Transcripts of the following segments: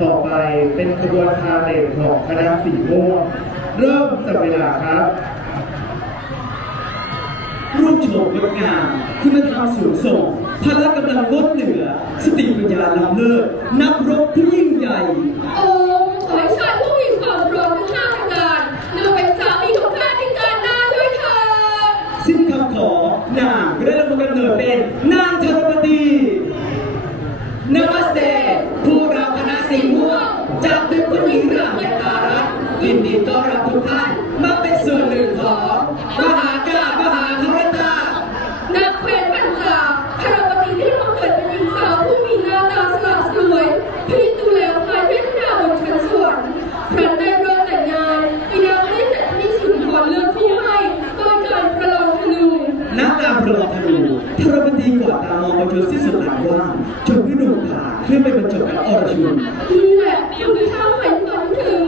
ต่อไปเป็นขบวนพาเหรดของคณะสีม่วงเริ่มจับเวลาครับรูปโฉมงดงามคุณธรรมสูงส่งพละกำลังล้นเหลือ สติปัญญาล้ำเลิศนักรบผู้ยิ่งใหญ่ โอ้ขอให้ชายผู้มีความพร้อมทั้งห้าประการนำเป็นสามีของข้าในการหน้าด้วยเถิดสิ้นคำขอนางก็ได้รับกำเนิดเป็นนางธรปตีนมัสเต ทุกท่านมาเป็นส่วนหนึ่งของมหากาพย์มหาคารตานักเพชรปัญจาคารวตีที่บังเกิดเป็นหญิงสาวผู้มีหน้าตาสละสวยพินิจดูแล้วคล้ายเทพดาวบนชั้นสวรรค์ครั้นได้เริ่มแต่งงานอีนางให้เสร็จที่สุนทรเลือกคู่ให้โดยการประลองธนูนักการประลองธนูธรปตีกวาดตามองไปจนสิ้นสุดหลังว่างจนพิรุณผ่าเคลื่อนไปบรรจบกับอรชุน นี่แหละคือที่ข้าใฝ่ฝันถึง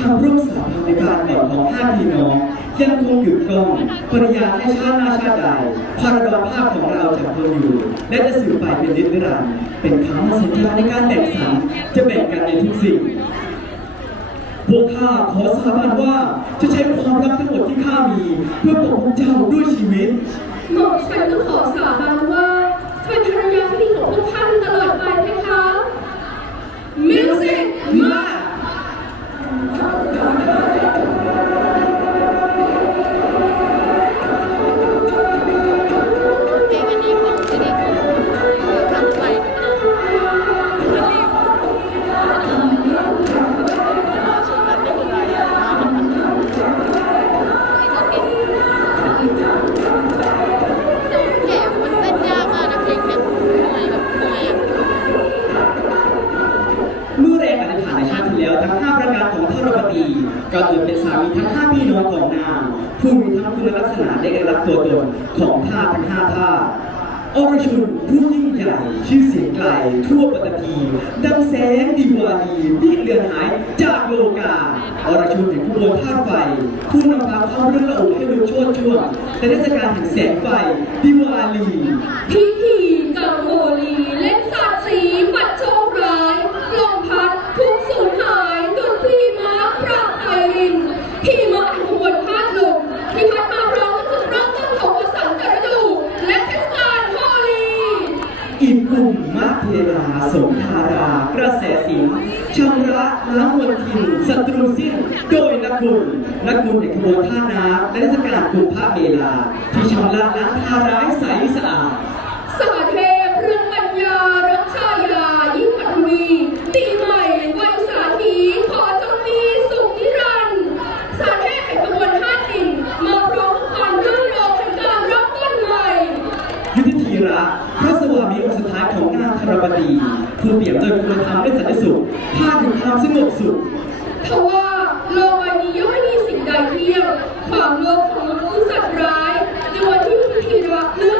คำร่วมสาบานในการก่อนของห้าพี่น้องยังคงกึกก้องปริยาให้ชาติหน้าชาติใดพรดรภาพของเราจะคงอยู่ และจะสืบไปเป็นนิรันดร์เป็นคำสัญญาในการแบ่งสรรจะแบ่งกันในทุกสิ่งพวกข้าขอสาบานว่าจะใช้ความรักทั้งหมดที่ข้ามี เพื่อปกป้องเจ้าด้วยชีวิตหม่อมฉันก็ขอสาบานว่า ตัวตนของท่าทั้งห้าท่าอรชุนผู้ยิ่งใหญ่ชื่อเสียงไกลทั่วปัตตีดังแสงดีวารีที่เลือนหายจากโลกาอรชุนแห่งขบวนท่าไฟผู้นำพาความเรื่องระอุให้ดูโชดช่วงในเทศกาลแห่งแสงไฟดีวาลีพิธีกับโมลีเล่นสาดสีปัดโชคร้ายลมพัดทุกสูญหายดุดพี่ม้าปราบไอรินพี่ม้าแห่งขบวนพาดลมที่พัดมาพร้อมกับจุดเริ่มต้นของวสันตฤดูและเทศกาลโฮลี อินคุมมัทเทราสงธารากระแสสิง ชำระล้างมนทินศัตรูสิ้นโดยนักบุญนักบุญแห่งขบวนท่าน้ำและเทศกาลกุมภาเมลา ที่ชำระล้างทาร้ายใสสะอาด สาเทพเรื่องปัญญา รักชายา ยิ่งปัทวีปีใหม่วัยสาธีขอจงมีสุขนิรันดร์สาเทพแห่งขบวนท่าดิน มาพร้อมกับความรื่นรมแห่งการรับต้นใหม่ ยุทธธีระพระสวามีองค์สุดท้าย รปดีคือเปรียบโดยคุณธรรมด้วยสันติสุขภาคถึงความสงบสุขทว่าโลกใบนี้ย่อมไม่มีสิ่งใดเที่ยงความโลภของมนุษย์สัตว์ร้ายในวันที่ยุทธธีระเลือก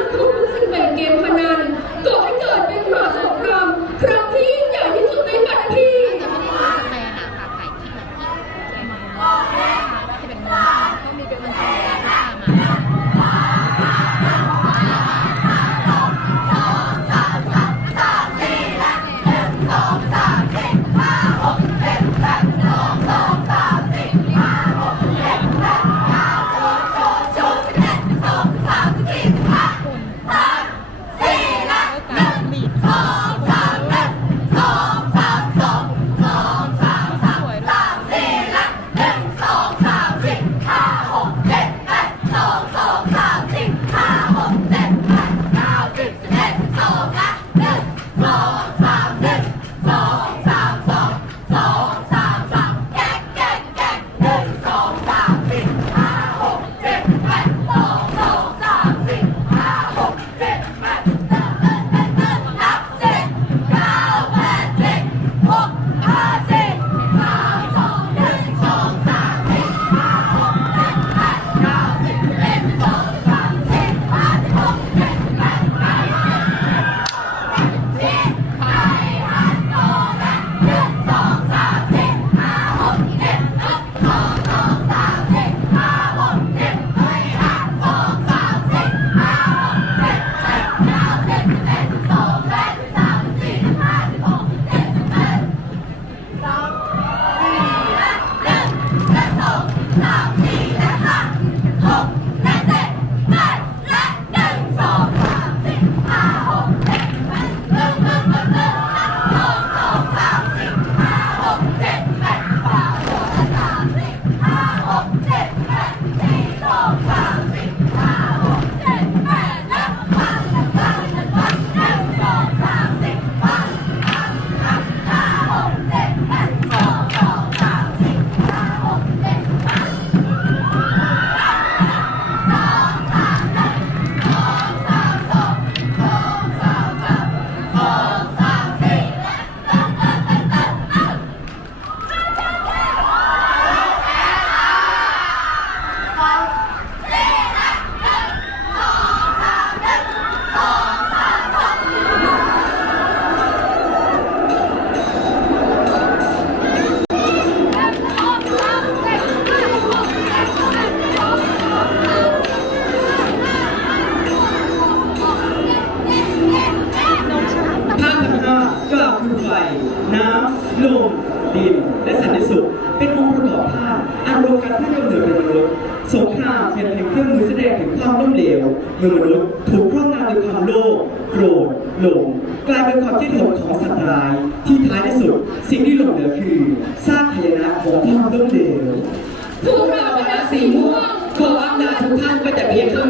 คือไฟ น้ำลมดิน และสันติสุข เป็นองค์ประกอบธาตุอันรวมกันเพื่อกำเนิดเป็นมนุษย์สงครามเป็นเพียงเครื่องมือแสดงถึงความล้มเหลวเมื่อมนุษย์ถูกครอบงำด้วยความโลภโกรธหลงกลายเป็นความคิดโหดของสัตว์ร้าย ที่ท้ายที่สุด สิ่งที่หลงเหลือคือซากพยานะของความล้มเหลวพวกเราคณะสีม่วงขออำลาทุกท่านไปแต่เพียงเท่า